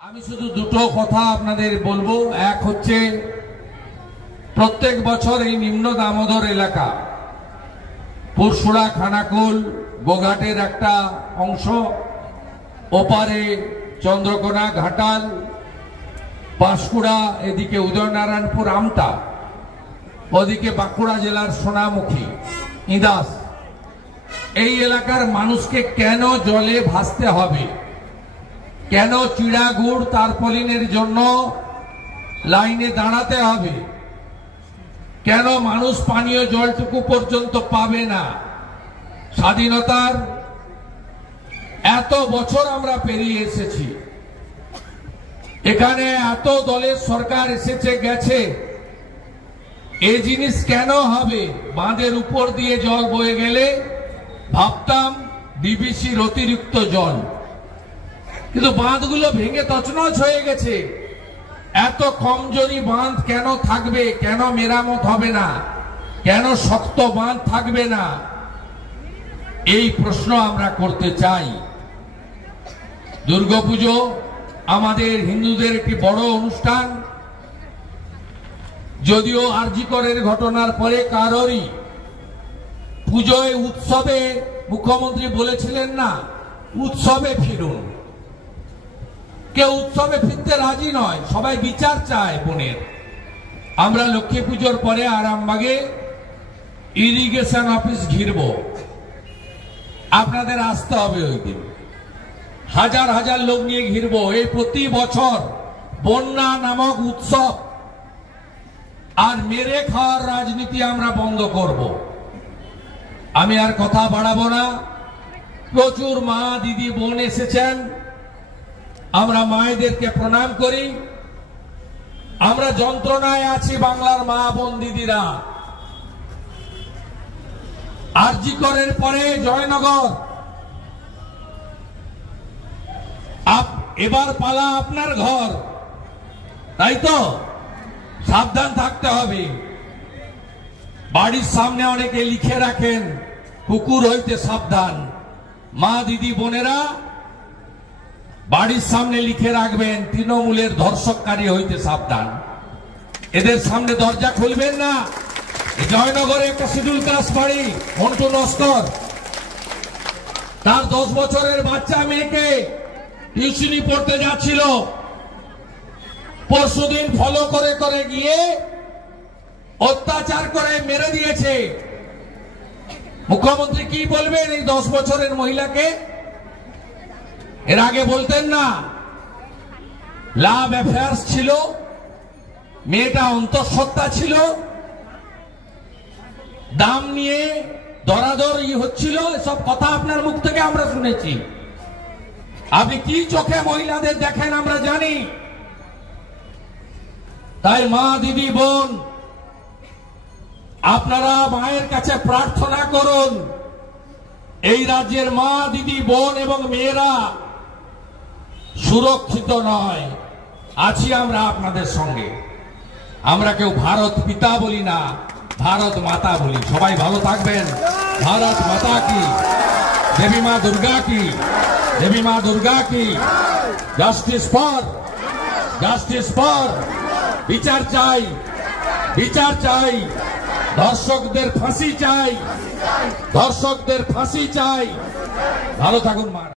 আমি শুধু দুটো কথা আপনাদের বলবো। এক হচ্ছে, প্রত্যেক বছর এই নিম্ন দামোদর এলাকা, পুরসুড়া, খানাকুল, গোঘাটের একটা অংশ, ওপারে চন্দ্রকোনা, ঘাটাল, পাঁশকুড়া, এদিকে উদয়নারায়ণপুর, আমতা, ওদিকে বাঁকুড়া জেলার সোনামুখী, ইদাস, এই এলাকার মানুষকে কেন জলে ভাসতে হবে, কেন চিড়াগুড় তারপলিনের জন্য লাইনে দাঁড়াতে হবে, কেন মানুষ পানীয় জলটুকু পর্যন্ত পাবে না। স্বাধীনতার এত বছর আমরা পেরিয়ে এসেছি, এখানে এত দলের সরকার এসেছে গেছে, এই জিনিস কেন হবে? বাঁধের উপর দিয়ে জল বয়ে গেলে ভাবতাম ডিবিসির অতিরিক্ত জল, কিন্তু বাঁধগুলো ভেঙে তছনছ হয়ে গেছে। এত কমজোরি বাঁধ কেন থাকবে? কেন মেরামত হবে না? কেন শক্ত বাঁধ থাকবে না? এই প্রশ্ন আমরা করতে চাই। দুর্গাপুজো আমাদের হিন্দুদের একটি বড় অনুষ্ঠান। যদিও আরজি করের ঘটনার পরে কারোরই পুজোয়, উৎসবে, মুখ্যমন্ত্রী বলেছিলেন না উৎসবে ফিরুন, কেউ উৎসবে ফিরতে রাজি নয়, সবাই বিচার চায় বোনের। আমরা লক্ষ্মী পুজোর পরে আরামবাগে ইরিগেশন অফিস ঘিরব, আপনাদের আসতে হবে ওই দিন, হাজার হাজার লোক নিয়ে ঘিরব। এই প্রতি বছর বন্যা নামক উৎসব আর মেরে খাওয়ার রাজনীতি আমরা বন্ধ করব। আমি আর কথা বাড়াবো না। প্রচুর মা, দিদি, বোন এসেছেন, আমরা মায়েদেরকে প্রণাম করি। আমরা যন্ত্রণায় আছি বাংলার মা, বোন, দিদিরা। আরজি করের পরে জয়নগর, এবার পালা আপনার ঘর, তাই তো? সাবধান থাকতে হবে। বাড়ির সামনে অনেকে লিখে রাখেন কুকুর হইতে সাবধান। মা, দিদি, বোনেরা বাড়ির সামনে লিখে রাখবেন তৃণমূলের ধর্ষককারী হইতে সাবধান। এদের সামনে দরজা খুলবেন না। জয়নগরে একটা শিডিউল কাস্ট বাড়ি, মন্টু নস্কর, তার 10 বছরের বাচ্চা মেয়েকে টিউশনি পড়তে যাচ্ছিল, পরশুদিন ফলো করে করে গিয়ে অত্যাচার করে মেরে দিয়েছে। মুখ্যমন্ত্রী কি বলবেন এই 10 বছরের মহিলাকে? এর আগে বলতেন না লাভ অ্যাফেয়ার্স ছিল, মেয়েটা অন্তঃসত্ত্বা ছিল, দাম নিয়ে দরাদরি হচ্ছিল, এসব কথা আপনার মুখ থেকে আমরা শুনেছি। আপনি কি চোখে মহিলাদের দেখেন আমরা জানি। তাই মা, দিদি, বোন, আপনারা মায়ের কাছে প্রার্থনা করুন, এই রাজ্যের মা, দিদি, বোন এবং মেয়েরা সুরক্ষিত নয়। আছি আমরা আপনাদের সঙ্গে। আমরা কেউ ভারত পিতা বলি না, ভারত মাতা বলি। সবাই ভালো থাকবেন। ভারত মাতা কি, দেবী মা দুর্গা কি, দেবী মা দুর্গা কি। Justice for, justice for. বিচার চাই, বিচার চাই। ধর্ষকদের ফাঁসি চাই, ধর্ষকদের ফাঁসি চাই। ভালো থাকুন মা।